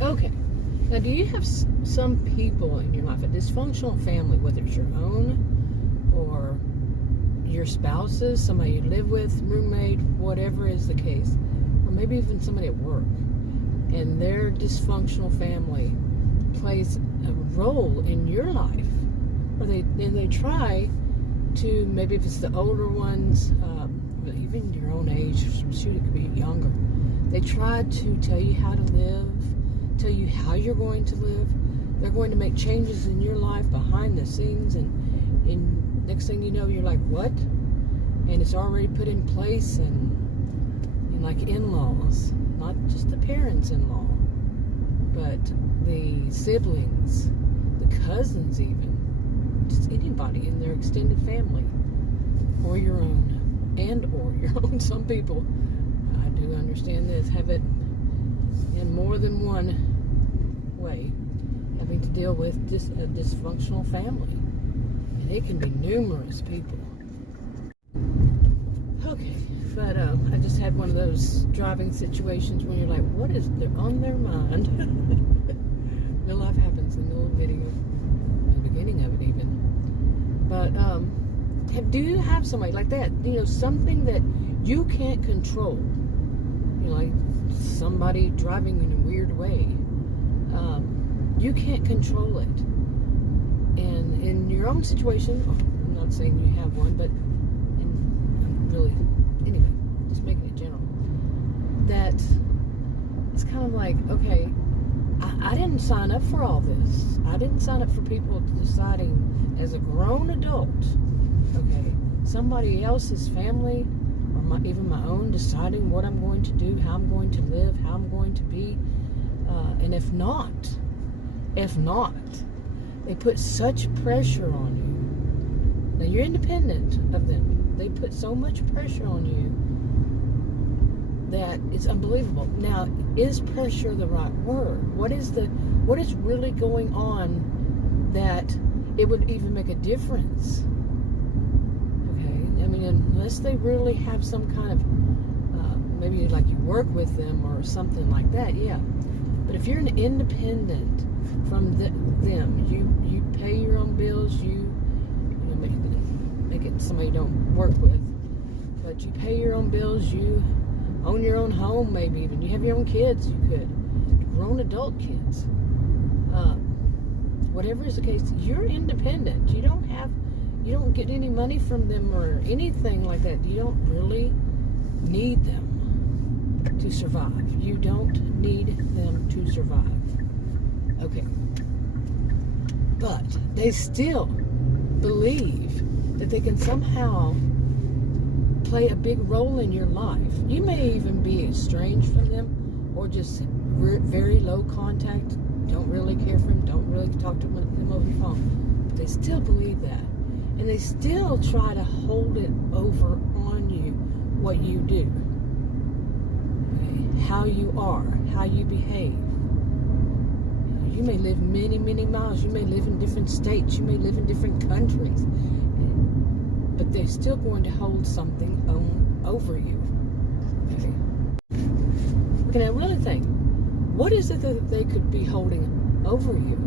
Okay. Now, do you have some people in your life, a dysfunctional family, whether it's your own or your spouse's, somebody you live with, roommate, whatever is the case, or maybe even somebody at work, and their dysfunctional family plays a role in your life, or they try to, maybe if it's the older ones, even your own age, shoot, it could be younger, they try to tell you how to live, tell you how you're going to live. They're going to make changes in your life behind the scenes, and next thing you know, you're like, what? And it's already put in place, and like in-laws, not just the parents-in-law, but the siblings, the cousins even, just anybody in their extended family, or your own, or your own. Some people, I do understand this, have it in more than one way, having to deal with a dysfunctional family. And it can be numerous people. Okay, but I just had one of those driving situations when you're like, what is on their mind? Real life happens in the little video, the beginning of it even. But do you have somebody like that? Something that you can't control. Like somebody driving in a weird way. You can't control it. And in your own situation, I'm not saying you have one, but anyway, just making it general, that it's kind of like, okay, I didn't sign up for all this. I didn't sign up for people deciding as a grown adult, okay, somebody else's family, or even my own, deciding what I'm going to do, how I'm going to live, how I'm going to be. And if not, they put such pressure on you. Now, you're independent of them. They put so much pressure on you that it's unbelievable. Now, is pressure the right word? What is really going on that it would even make a difference? Okay, I mean, unless they really have some kind of, maybe like you work with them or something like that, yeah. But if you're an independent from them, you pay your own bills, you make it somebody you don't work with, but you pay your own bills, you own your own home, maybe even you have your own kids, you could, grown adult kids, whatever is the case, you're independent. You don't get any money from them or anything like that. You don't really need them to survive. You don't need them to survive. Okay. But they still believe that they can somehow play a big role in your life. You may even be estranged from them, or just very low contact, don't really care for them, don't really talk to them over the phone. But they still believe that. And they still try to hold it over on you, what you do, okay? How you are, how you behave. You may live many, many miles. You may live in different states. You may live in different countries. But they're still going to hold something over you. Okay, now really think, what is it that they could be holding over you?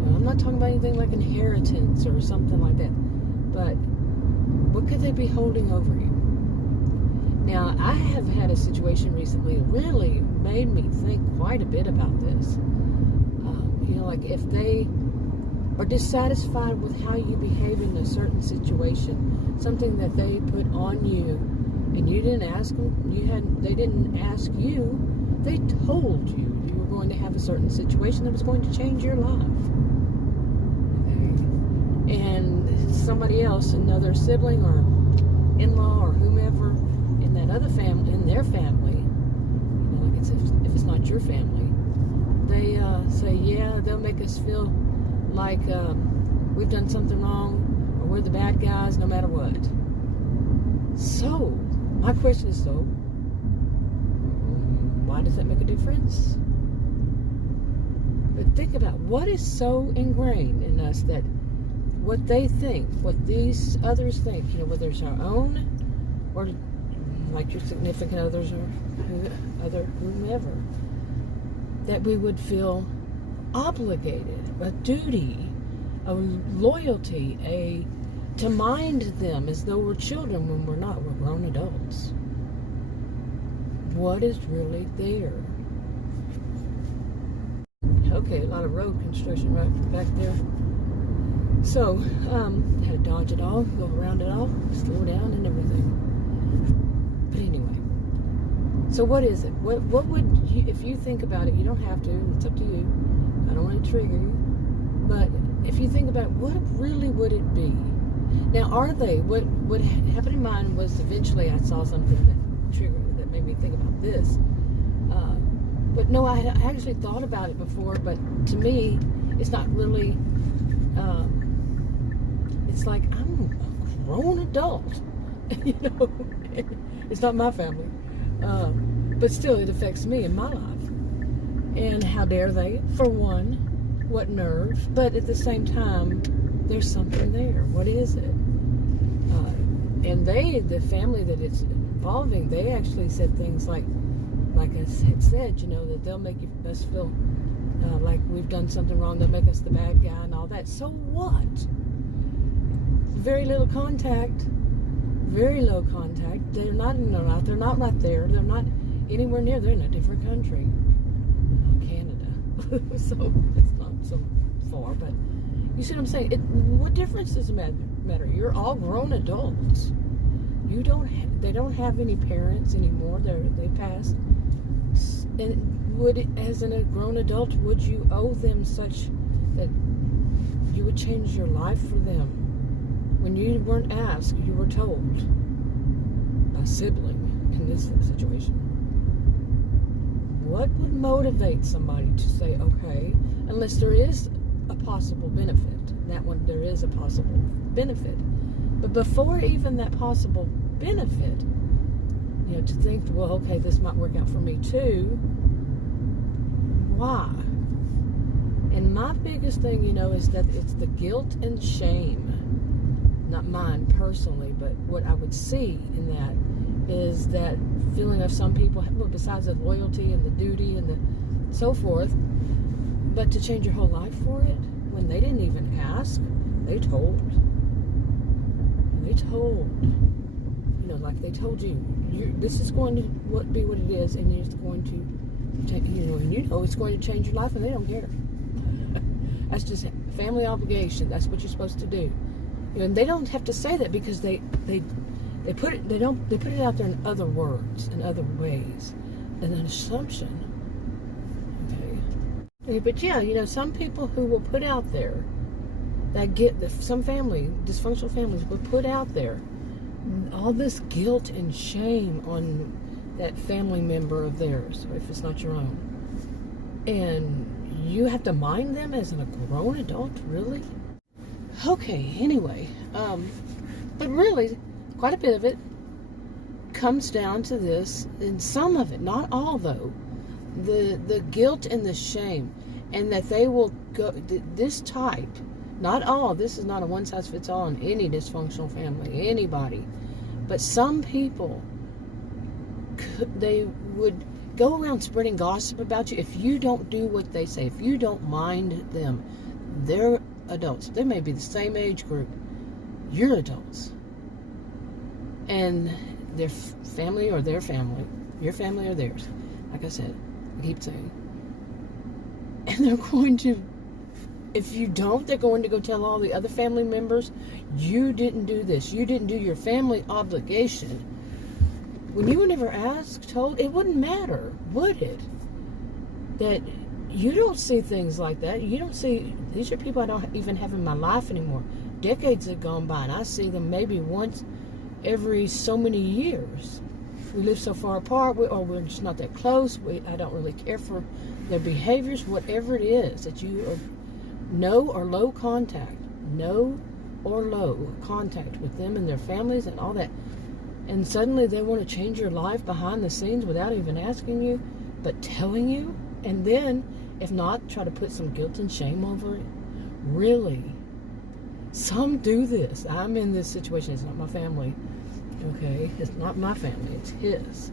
Well, I'm not talking about anything like inheritance or something like that. But what could they be holding over you? Now, I have had a situation recently that really made me think quite a bit about this. Like if they are dissatisfied with how you behave in a certain situation, something that they put on you, and you didn't ask them, they didn't ask you, they told you you were going to have a certain situation that was going to change your life. Okay? And somebody else, another sibling or in-law or whomever in that other family, in their family, like if it's not your family, they say, yeah, they'll make us feel like we've done something wrong, or we're the bad guys no matter what. So, my question is, why does that make a difference? But think about what is so ingrained in us that what they think, what these others think, whether it's our own or like your significant others or whomever, that we would feel obligated, a duty, a loyalty, to mind them as though we're children when we're not. We're grown adults. What is really there? Okay, a lot of road construction right back there. So, had to dodge it all, go around it all, slow down and everything. But anyway, so what is it? What would you, if you think about it, you don't have to, it's up to you. I don't want to trigger you. But if you think about it, what really would it be? Now, are they, what happened in mine was eventually I saw something that made me think about this. But no, I actually thought about it before, but to me, it's not really, it's like I'm a grown adult, you know, it's not my family, but still it affects me in my life. And how dare they, for one, what nerve, but at the same time, there's something there. What is it? And the family that it's involving, they actually said things like I had said, you know, that they'll make us feel like we've done something wrong. They'll make us the bad guy and all that. So what? Very little contact, very low contact. They're not right there. They're not anywhere near. They're in a different country, Canada. So it's not so far, but you see what I'm saying? What difference does it matter? You're all grown adults. They don't have any parents anymore. They passed. And as a grown adult, would you owe them such that you would change your life for them? When you weren't asked, you were told by a sibling in this situation. What would motivate somebody to say, okay, unless there is a possible benefit. That one, there is a possible benefit. But before even that possible benefit, you know, to think, well, okay, this might work out for me too. Why? And my biggest thing, you know, is that it's the guilt and shame. Not mine personally, but what I would see in that is that feeling of some people, well, besides the loyalty and the duty and the so forth, but to change your whole life for it, when they didn't even ask, they told. You know, like they told you, this is going to be what it is, and it's going to, it's going to change your life, and they don't care. That's just family obligation. That's what you're supposed to do. You know, and they don't have to say that because they put it out there in other words, in other ways, and an assumption. Okay, but yeah, you know, some people who will put out there some dysfunctional families will put out there all this guilt and shame on that family member of theirs, or if it's not your own, and you have to mind them as a grown adult, really? Okay, anyway, but really, quite a bit of it comes down to this, and some of it, not all though, the guilt and the shame, and that they will go, this type, not all, this is not a one-size-fits-all in any dysfunctional family, anybody, but some people, they would go around spreading gossip about you if you don't do what they say, if you don't mind them. They're adults. They may be the same age group. You're adults. And their family or their family, your family or theirs, like I said, I keep saying. And they're going to, if you don't, they're going to go tell all the other family members, you didn't do this, you didn't do your family obligation. When you were never asked, told, it wouldn't matter, would it? That you don't see things like that. You don't see, these are people I don't even have in my life anymore. Decades have gone by, and I see them maybe once every so many years. We live so far apart, or we're just not that close. I don't really care for their behaviors, whatever it is that you are, no or low contact with them and their families and all that. And suddenly they want to change your life behind the scenes without even asking you, but telling you. And then, if not, try to put some guilt and shame over it. Really? Some do this. I'm in this situation. It's not my family. Okay? It's not my family. It's his.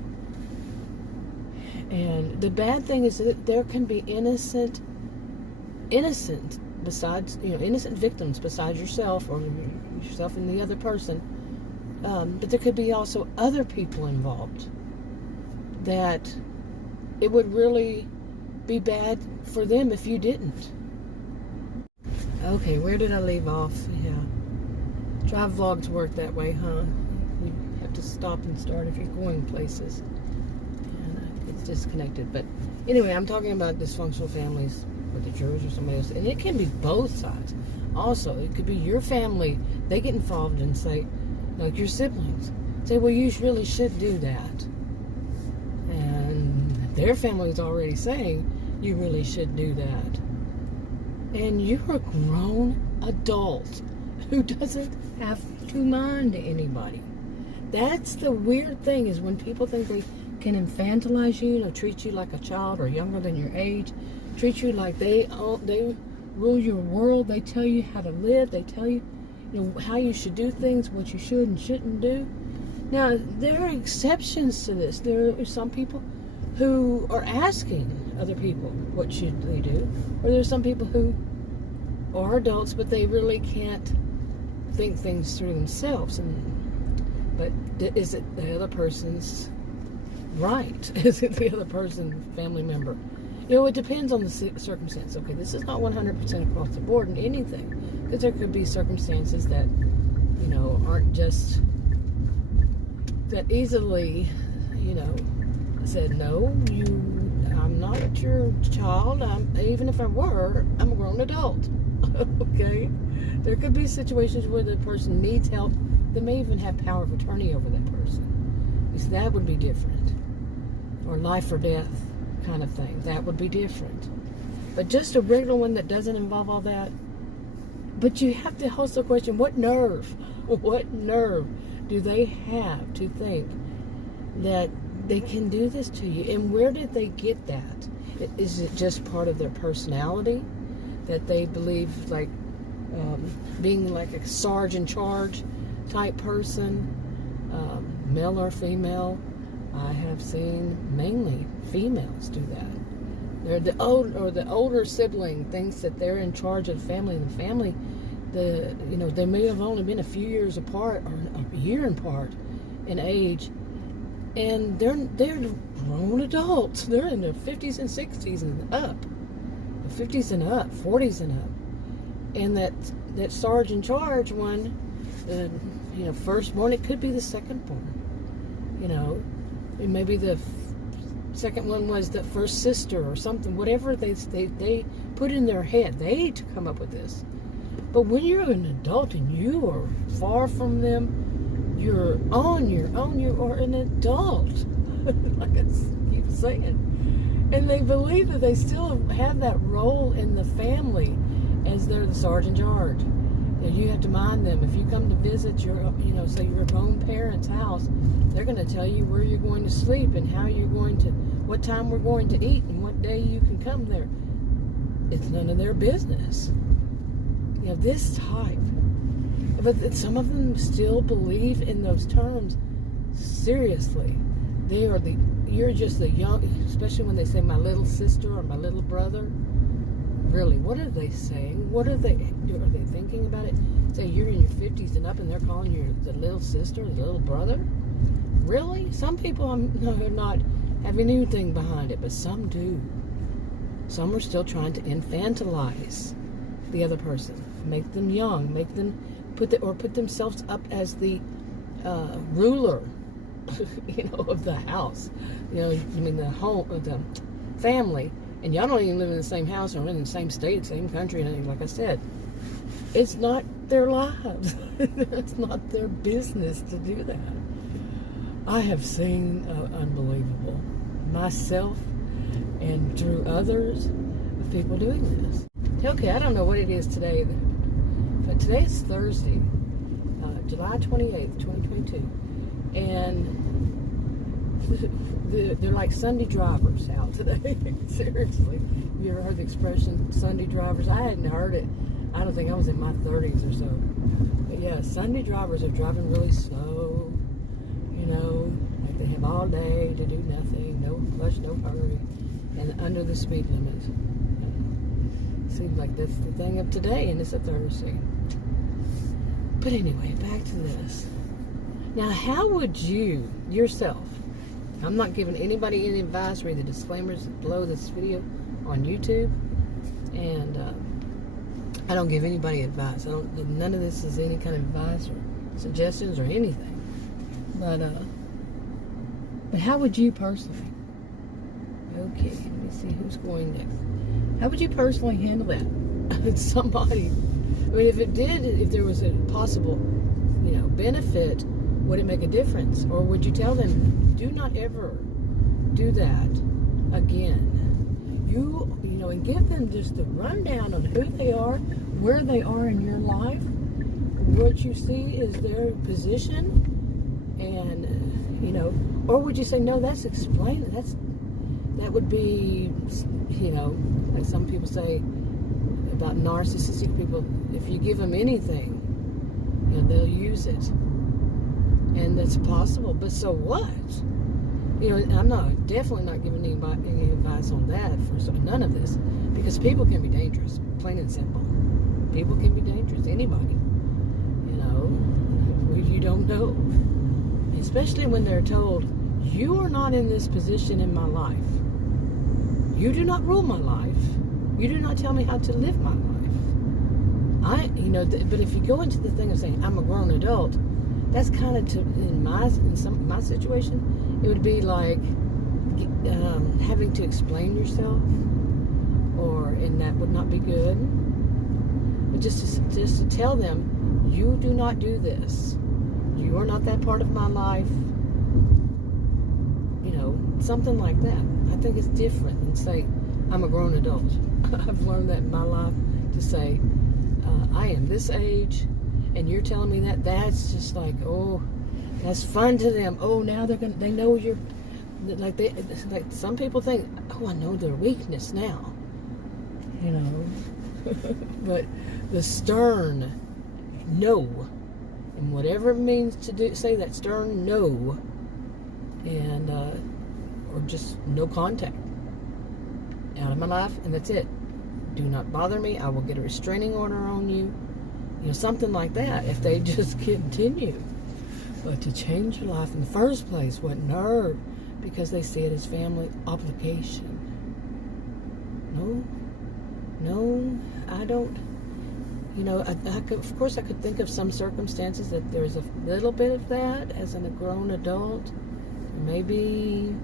And the bad thing is that there can be innocent besides, innocent victims besides yourself or yourself and the other person. But there could be also other people involved that it would really be bad for them if you didn't. Okay, where did I leave off? Yeah. Drive vlogs work that way, huh? You have to stop and start if you're going places. And it's disconnected. But anyway, I'm talking about dysfunctional families, whether it's yours or somebody else. And it can be both sides. Also, it could be your family. They get involved and say, like your siblings, say, well, you really should do that. And their family is already saying, you really should do that. And you're a grown adult who doesn't have to mind anybody. That's the weird thing, is when people think they can infantilize you, treat you like a child or younger than your age, treat you like they rule your world. They tell you how to live. They tell you, how you should do things, what you should and shouldn't do. Now, there are exceptions to this. There are some people who are asking other people what should they do, or there's some people who are adults but they really can't think things through themselves. But is it the other person's right? Is it the other person's family member? It depends on the circumstance. Okay, this is not 100% across the board in anything, because there could be circumstances that aren't just that easily said, no, I'm not your child. Even if I were, I'm a grown adult. Okay? There could be situations where the person needs help. They may even have power of attorney over that person. You see, that would be different. Or life or death kind of thing. That would be different. But just a regular one that doesn't involve all that. But you have to also question, what nerve do they have to think that they can do this to you? And where did they get that? Is it just part of their personality, that they believe like being like a sarge in charge type person, male or female? I have seen mainly females do that. They're the older sibling thinks that they're in charge of the family, and the family, they may have only been a few years apart or a year apart in age, and they're grown adults. They're in their 50s and 60s and up, 50s and up, 40s and up, and that sarge in charge one, firstborn, it could be the secondborn. Maybe the second one was the first sister or something. Whatever they put in their head, they to come up with this. But when you're an adult and you are far from them, you're on your own. You are an adult, like I keep saying, and they believe that they still have that role in the family as they're the sergeant charge. And you have to mind them. If you come to visit your grown parents' house, they're going to tell you where you're going to sleep and what time we're going to eat and what day you can come there. It's none of their business. This type. But some of them still believe in those terms. Seriously. You're just the young, especially when they say my little sister or my little brother. Really, what are they saying? Are they thinking about it? Say you're in your 50s and up and they're calling you the little sister, the little brother? Really? Some people are not having anything behind it, but some do. Some are still trying to infantilize the other person, make them young, make them put themselves up as the ruler, of the house. The home, of the family. And y'all don't even live in the same house or in the same state, same country, and anything. Like I said, it's not their lives. It's not their business to do that. I have seen unbelievable myself and through others of people doing this. Okay, I don't know what it is today, but today is Thursday, July 28th, 2022, and they're like Sunday drivers out today. Seriously. Have you ever heard the expression Sunday drivers? I hadn't heard it. I don't think I was in my 30s or so. But yeah, Sunday drivers are driving really slow. Like they have all day to do nothing. No rush, no hurry, and under the speed limit. Seems like that's the thing of today, and it's a Thursday. But anyway, back to this. Now, how would you, yourself, I'm not giving anybody any advice, read the disclaimers below this video on YouTube, and I don't give anybody advice. None of this is any kind of advice or suggestions or anything. But how would you personally? Okay, let me see who's going next. How would you personally handle that? Somebody, I mean, if there was a possible, benefit, would it make a difference? Or would you tell them, do not ever do that again? And give them just the rundown on who they are, where they are in your life, what you see is their position, and, or would you say, no, that's explaining, that would be, like some people say about narcissistic people, if you give them anything, they'll use it. And that's possible, but so what? I'm definitely not giving anybody any advice on that for none of this, because people can be dangerous, plain and simple. People can be dangerous, anybody. You don't know. Especially when they're told, you are not in this position in my life. You do not rule my life. You do not tell me how to live my life. But if you go into the thing of saying, I'm a grown adult, that's kind of, in my situation, it would be like having to explain yourself, and that would not be good. But just to tell them, you do not do this. You are not that part of my life. Something like that. I think it's different than say, I'm a grown adult. I've learned that in my life to say, I am this age, and you're telling me that's just like, oh, that's fun to them. Oh, now they know you're, like some people think, oh, I know their weakness now. But the stern no, and whatever it means to say that stern no, and or just no contact, out of my life, and that's it. Do not bother me. I will get a restraining order on you. Something like that, if they just continue. But to change your life in the first place, what nerve, because they see it as family obligation. No, I don't. Of course I could think of some circumstances that there's a little bit of that as a grown adult, maybe,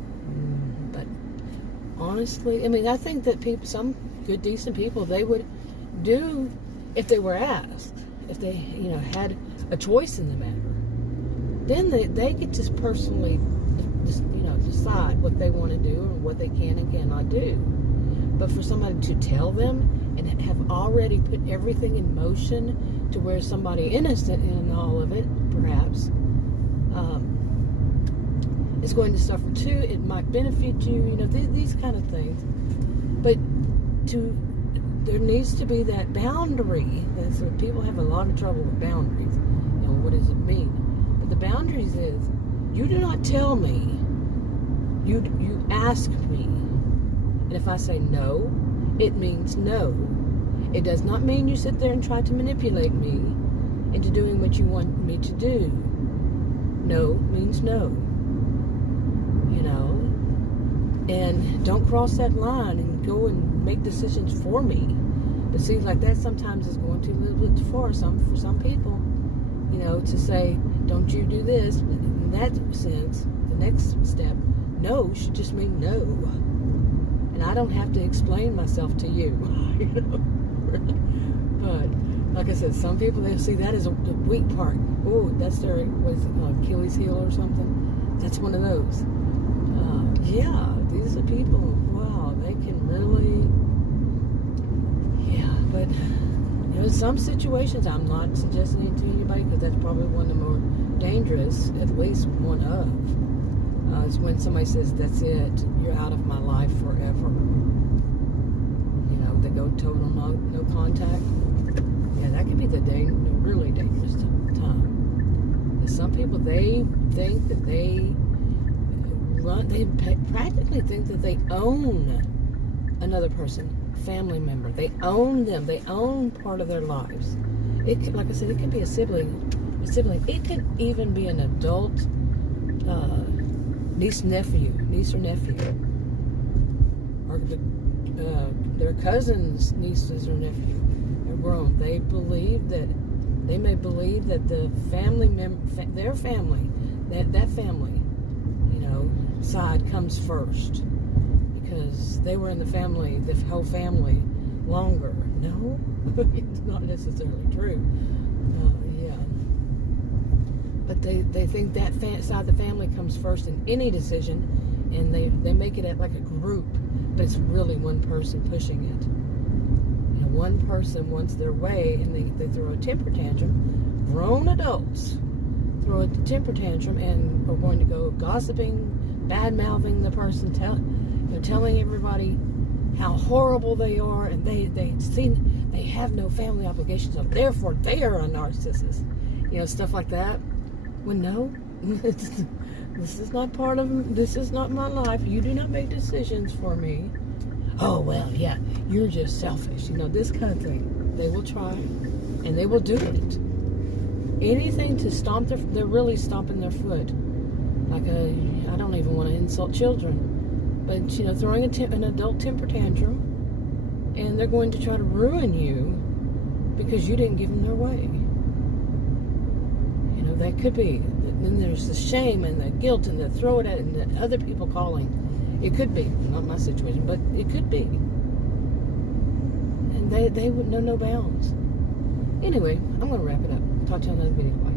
but honestly, I think that some good, decent people, they would do if they were asked, if they, had a choice in the matter. Then they get to personally, decide what they want to do and what they can and cannot do. But for somebody to tell them and have already put everything in motion to where somebody innocent in all of it, perhaps, is going to suffer too. It might benefit you, these kind of things. But there needs to be that boundary. So people have a lot of trouble with boundaries. What does it mean? But the boundaries is, you do not tell me. You ask me. And if I say no, it means no. It does not mean you sit there and try to manipulate me into doing what you want me to do. No means no. And don't cross that line and go and make decisions for me. It seems like that sometimes is going too a little bit too far for some people. To say, don't you do this. In that sense, the next step, no should just mean no. And I don't have to explain myself to you. But like I said, some people, they see that as a weak part. Oh, that's their Achilles heel or something. That's one of those. Yeah, these are people. Wow, they can really. Yeah, but in some situations, I'm not suggesting it to anybody, because that's probably one of the more dangerous. At least one of. Is when somebody says, that's it, you're out of my life forever. They go total no contact. Yeah, that could be the really dangerous time. Because some people, they think that they practically think that they own another person, family member. They own them. They own part of their lives. Like I said, it could be a sibling. It could even be an adult niece or nephew, or their cousin's nieces or nephew. They're grown. They may believe that the their family, that family, side comes first because they were in the whole family longer. No, it's not necessarily true. But they think that side of the family comes first in any decision, and they make it like a group, but it's really one person pushing it. One person wants their way, and they throw a temper tantrum. Grown adults throw a temper tantrum and are going to go gossiping, bad-mouthing the person, telling everybody how horrible they are, and they have no family obligations, so therefore they are a narcissist. Stuff like that. Well, no, this is not my life. You do not make decisions for me. Oh, well, yeah, you're just selfish. This kind of thing. They will try, and they will do it. Anything to stomp they're really stomping their foot. Like I don't even want to insult children, but, throwing an adult temper tantrum, and they're going to try to ruin you because you didn't give them their way. That could be. Then there's the shame and the guilt and the throw it at and the other people calling. It could be. Not my situation, but it could be. And they would know no bounds. Anyway, I'm going to wrap it up. Talk to you on another video. Bye.